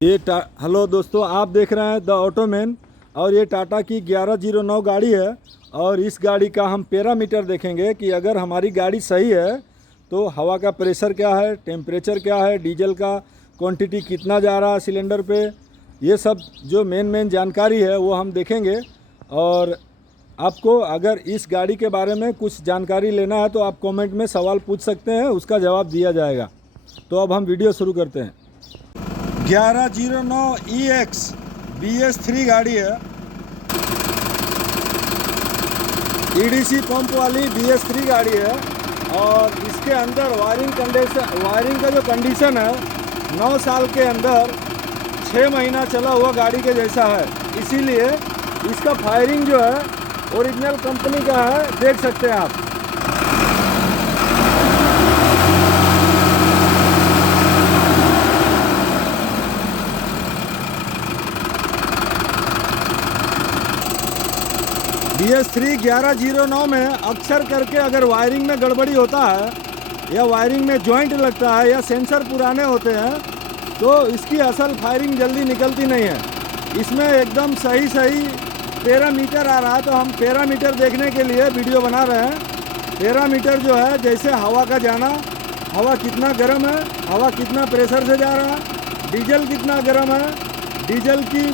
Hello दोस्तों, आप देख रहे हैं द ऑटोमैन और ये टाटा की 1109 गाड़ी है। और इस गाड़ी का हम पैरामीटर देखेंगे कि अगर हमारी गाड़ी सही है तो हवा का प्रेशर क्या है, टेम्परेचर क्या है, डीजल का क्वांटिटी कितना जा रहा है सिलेंडर पे, ये सब जो मेन जानकारी है वो हम देखेंगे। और आपको अगर इस गाड़ी के बारे में कुछ जानकारी लेना है तो आप कमेंट में सवाल पूछ सकते हैं, उसका जवाब दिया जाएगा। तो अब हम वीडियो शुरू करते हैं। 1109 EX BS3 गाड़ी है, EDC पंप वाली BS3 गाड़ी है। और इसके अंदर वायरिंग का जो कंडीशन है 9 साल के अंदर 6 महीना चला हुआ गाड़ी के जैसा है। इसीलिए इसका फायरिंग जो है ओरिजिनल कंपनी का है, देख सकते हैं आप। BS3 1109 में अक्सर करके अगर वायरिंग में गड़बड़ी होता है या वायरिंग में जॉइंट लगता है या सेंसर पुराने होते हैं तो इसकी असल फायरिंग जल्दी निकलती नहीं है। इसमें एकदम सही पैरामीटर आ रहा है, तो हम पैरामीटर देखने के लिए वीडियो बना रहे हैं। पैरामीटर जो है, जैसे हवा का जाना, हवा कितना गर्म है, हवा कितना प्रेशर से जा रहा है, डीजल कितना गर्म है, डीजल की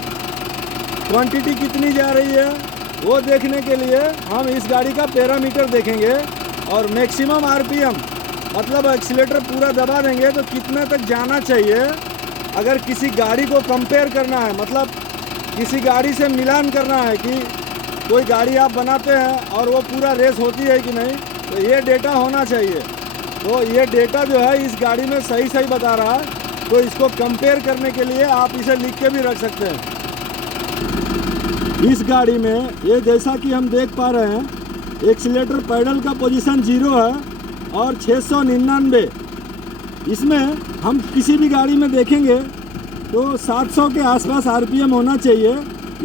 क्वांटिटी कितनी जा रही है, वो देखने के लिए हम इस गाड़ी का पैरामीटर देखेंगे। और मैक्सिमम RPM मतलब एक्सीलेटर पूरा दबा देंगे तो कितने तक जाना चाहिए। अगर किसी गाड़ी को कंपेयर करना है, मतलब किसी गाड़ी से मिलान करना है कि कोई गाड़ी आप बनाते हैं और वो पूरा रेस होती है कि नहीं, तो ये डेटा होना चाहिए। तो ये डेटा जो है इस गाड़ी में सही बता रहा है। तो इसको कंपेयर करने के लिए आप इसे लिख के भी रख सकते हैं। इस गाड़ी में ये जैसा कि हम देख पा रहे हैं, एक्सीलेटर पैडल का पोजीशन 0 है और 699। इसमें हम किसी भी गाड़ी में देखेंगे तो 700 के आसपास RPM होना चाहिए।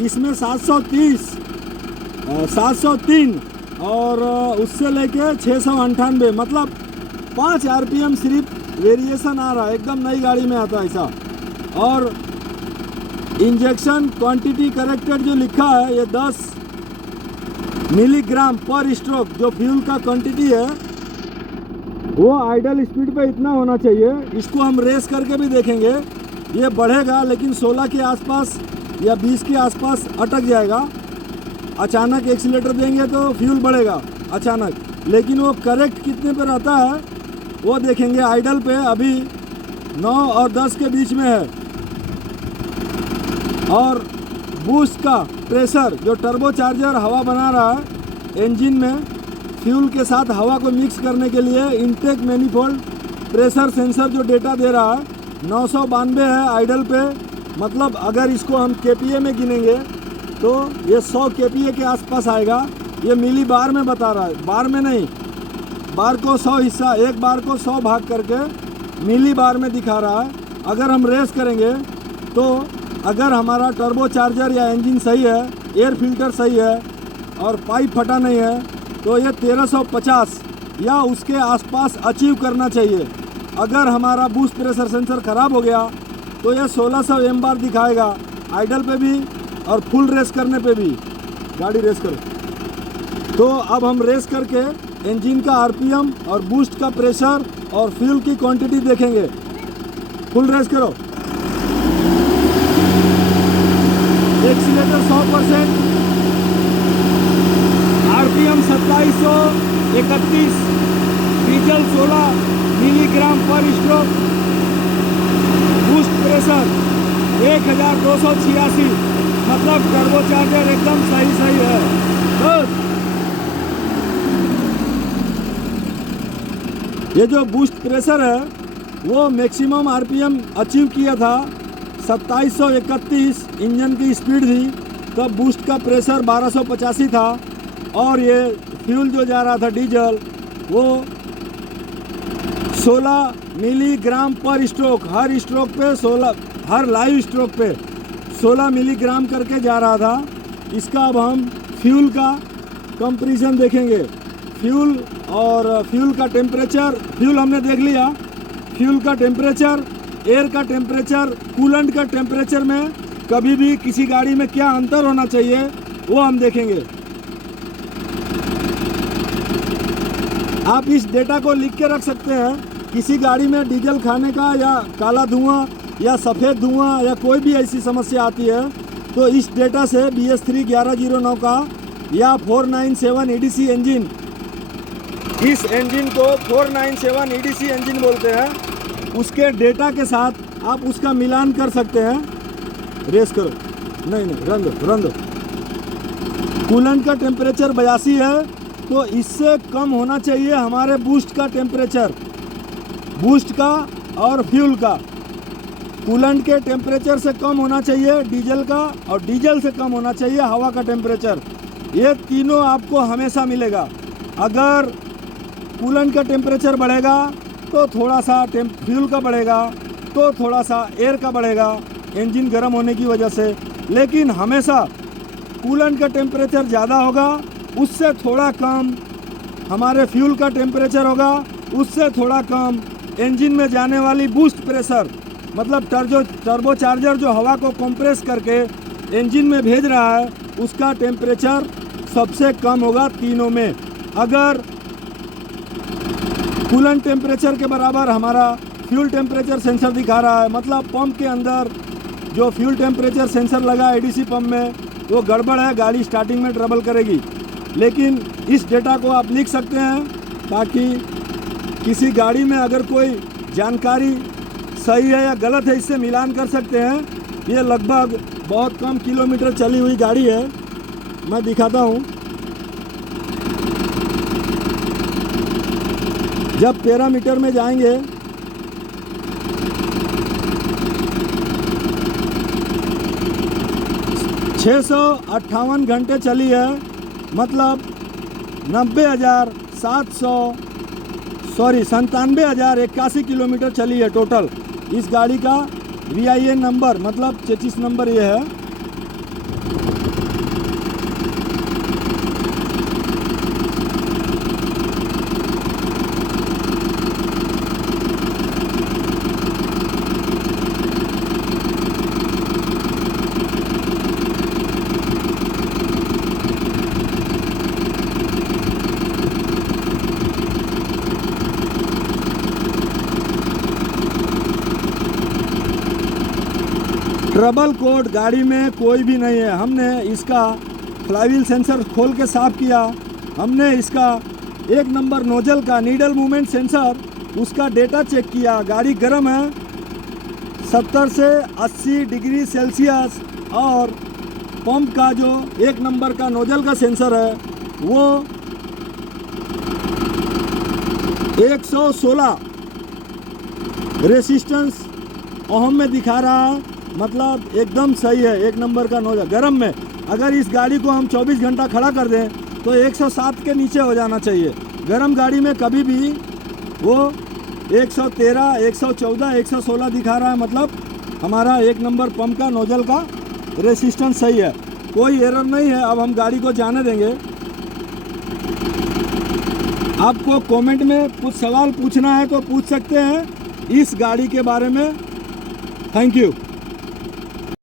इसमें 703 और उससे लेके 698, मतलब 5 RPM सिर्फ वेरिएशन आ रहा है। एकदम नई गाड़ी में आता है ऐसा। और इंजेक्शन क्वांटिटी करेक्टेड जो लिखा है, ये 10 मिलीग्राम पर स्ट्रोक जो फ्यूल का क्वांटिटी है वो आइडल स्पीड पे इतना होना चाहिए। इसको हम रेस करके भी देखेंगे, ये बढ़ेगा लेकिन 16 के आसपास या 20 के आसपास अटक जाएगा। अचानक एक्सीलेटर देंगे तो फ्यूल बढ़ेगा अचानक, लेकिन वो करेक्ट कितने पे रहता है वो देखेंगे। आइडल पे अभी 9 और 10 के बीच में है। और बूस्ट का प्रेशर जो टर्बो चार्जर हवा बना रहा है इंजन में, फ्यूल के साथ हवा को मिक्स करने के लिए इनटेक मैनिफोल्ड प्रेशर सेंसर जो डेटा दे रहा है 992 है आइडल पे। मतलब अगर इसको हम KPA में गिनेंगे तो ये 100 KPA के आसपास आएगा। ये मिली बार में बता रहा है, बार में नहीं। बार को 100 हिस्सा, एक बार को 100 भाग करके मिली बार में दिखा रहा है। अगर हम रेस करेंगे तो अगर हमारा टर्बो चार्जर या इंजन सही है, एयर फिल्टर सही है और पाइप फटा नहीं है, तो ये 1350 या उसके आसपास अचीव करना चाहिए। अगर हमारा बूस्ट प्रेशर सेंसर ख़राब हो गया तो ये 1600 M बार दिखाएगा आइडल पे भी और फुल रेस करने पे भी। गाड़ी रेस करो। तो अब हम रेस करके इंजन का RPM और बूस्ट का प्रेशर और फ्यूल की क्वांटिटी देखेंगे। फुल रेस करो। एक्सीलेटर 100%, RPM 2731, डीजल 16 मिलीग्राम पर स्ट्रोक, बूस्ट प्रेशर 1286, मतलब टर्बो चार्जर एकदम सही है। बस ये जो बूस्ट प्रेशर है वो मैक्सिमम RPM अचीव किया था 2731 इंजन की स्पीड थी, तब बूस्ट का प्रेशर 1285 था। और ये फ्यूल जो जा रहा था डीजल वो 16 मिलीग्राम पर स्ट्रोक, हर स्ट्रोक पे 16, हर लाइव स्ट्रोक पे 16 मिलीग्राम करके जा रहा था। इसका अब हम फ्यूल का कंपैरिजन देखेंगे। फ्यूल और फ्यूल का टेम्परेचर, फ्यूल हमने देख लिया। फ्यूल का टेम्परेचर एयर का टेम्परेचर, कूलेंट का टेम्परेचर में कभी भी किसी गाड़ी में क्या अंतर होना चाहिए वो हम देखेंगे। आप इस डेटा को लिख के रख सकते हैं। किसी गाड़ी में डीजल खाने का या काला धुआं या सफ़ेद धुआं या कोई भी ऐसी समस्या आती है तो इस डेटा से BS3 1109 का या 497 EDC इंजन, इस इंजन को 497 EDC इंजन बोलते हैं, उसके डेटा के साथ आप उसका मिलान कर सकते हैं। रेस करो, नहीं रन दो। कूलेंट का टेम्परेचर 82 है तो इससे कम होना चाहिए हमारे बूस्ट का टेम्परेचर, बूस्ट का और फ्यूल का। कूलेंट के टेम्परेचर से कम होना चाहिए डीजल का, और डीजल से कम होना चाहिए हवा का टेम्परेचर। ये तीनों आपको हमेशा मिलेगा। अगर कूलेंट का टेम्परेचर बढ़ेगा तो थोड़ा सा फ्यूल का बढ़ेगा, तो थोड़ा सा एयर का बढ़ेगा इंजन गर्म होने की वजह से। लेकिन हमेशा कूलेंट का टेम्परेचर ज़्यादा होगा, उससे थोड़ा कम हमारे फ्यूल का टेम्परेचर होगा, उससे थोड़ा कम इंजन में जाने वाली बूस्ट प्रेशर, मतलब टर्बो चार्जर जो हवा को कंप्रेस करके इंजन में भेज रहा है, उसका टेम्परेचर सबसे कम होगा तीनों में। अगर कूलेंट टेम्परेचर के बराबर हमारा फ्यूल टेम्परेचर सेंसर दिखा रहा है, मतलब पंप के अंदर जो फ्यूल टेम्परेचर सेंसर लगा ADC पंप में वो गड़बड़ है, गाड़ी स्टार्टिंग में ट्रबल करेगी। लेकिन इस डेटा को आप लिख सकते हैं ताकि किसी गाड़ी में अगर कोई जानकारी सही है या गलत है इससे मिलान कर सकते हैं। ये लगभग बहुत कम किलोमीटर चली हुई गाड़ी है, मैं दिखाता हूँ। जब पैरामीटर में जाएंगे 658 घंटे चली है, मतलब 97,081 किलोमीटर चली है टोटल। इस गाड़ी का VIN नंबर मतलब चेचिस नंबर ये है। ट्रबल कोड गाड़ी में कोई भी नहीं है। हमने इसका फ्लाईव्हील सेंसर खोल के साफ़ किया, हमने इसका 1 नंबर नोजल का नीडल मूवमेंट सेंसर उसका डेटा चेक किया। गाड़ी गर्म है 70 से 80 डिग्री सेल्सियस, और पंप का जो 1 नंबर का नोजल का सेंसर है वो 116 रेसिस्टेंस ओहम में दिखा रहा है, मतलब एकदम सही है। 1 नंबर का नोजल गर्म में, अगर इस गाड़ी को हम 24 घंटा खड़ा कर दें तो 107 के नीचे हो जाना चाहिए। गर्म गाड़ी में कभी भी वो 113, 114, 116 दिखा रहा है, मतलब हमारा 1 नंबर पंप का नोजल का रेसिस्टेंस सही है, कोई एरर नहीं है। अब हम गाड़ी को जाने देंगे। आपको कमेंट में कुछ सवाल पूछना है तो पूछ सकते हैं इस गाड़ी के बारे में। Thank you.